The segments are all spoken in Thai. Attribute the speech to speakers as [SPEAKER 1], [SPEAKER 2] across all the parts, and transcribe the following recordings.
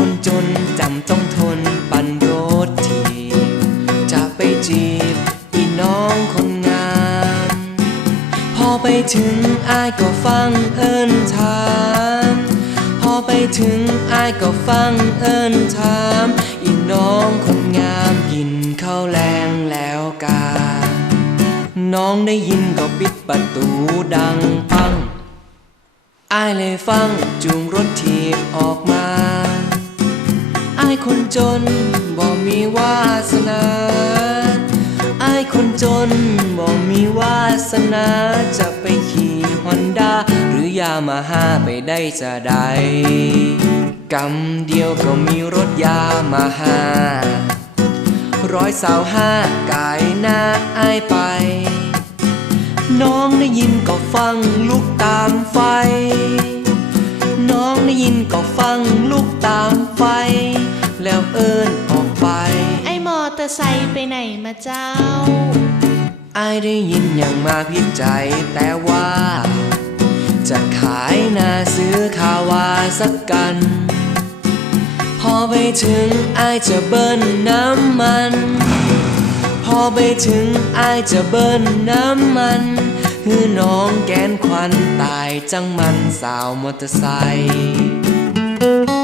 [SPEAKER 1] คนจนจำต้องทนปั่นรถทีจะไปจีบอีน้องคนงาม พอไปถึงอายก็ฟังเอิญถาม พอไปถึงอายก็ฟังเอิญถามอีน้องคนงามกินข้าวแรงแล้วกา น้องได้ยินก็ปิดประตูดังปังอายเลยฟังจูงรถทีบออกมา คนจนบ่มีวาสนาอายคนจนบ่มีวาสนาจะไปขี่ฮอนด้าหรือยามาฮ่าไปได้จะได้กำเดียวก็มีรถยามาฮ่าร้อยสาวห้ากายหน้าอายไป น้องได้ยินก็ฟังลุกตามไฟ น้องได้ยินก็ฟังลุกตามไฟ แล้วเอิ้นออกไป ไอ้
[SPEAKER 2] มอเตอร์ไซค์ไปไหนมาเจ้า
[SPEAKER 1] อายได้ยินอย่างมาพิจัยแต่ว่า จะขายนาซื้อคาวาสักกัน พอไปถึงอายจะเบิ้ลน้ำมัน พอไปถึงอายจะเบิ้ลน้ำมันฮือน้องแกนควันตายจังมันสาวมอเตอร์ไซค์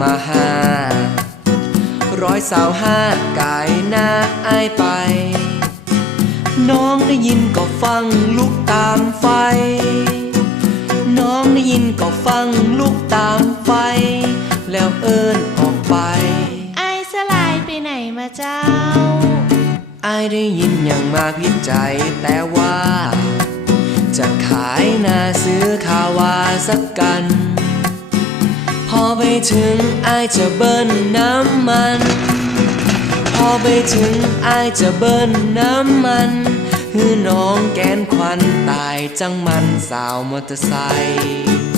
[SPEAKER 1] มาหาร้อยสาวห้ากายหน้าอายไป น้องได้ยินก็ฟังลุกตามไฟ น้องได้ยินก็ฟังลุกตามไฟ แล้วเอิ้นออกไป
[SPEAKER 2] ไอ้สลายไปไหนมาเจ้า
[SPEAKER 1] ไอได้ยินอย่างมาพิจัยแต่ว่า จะขายนาซื้อคาวาสักกัน อไปถึงอายจะเบิ้ลน้ำมัน พอไปถึงอายจะเบิ้ลน้ำมันคือน้องแกนควันตายจังมันสาวมอเตอร์ไซค์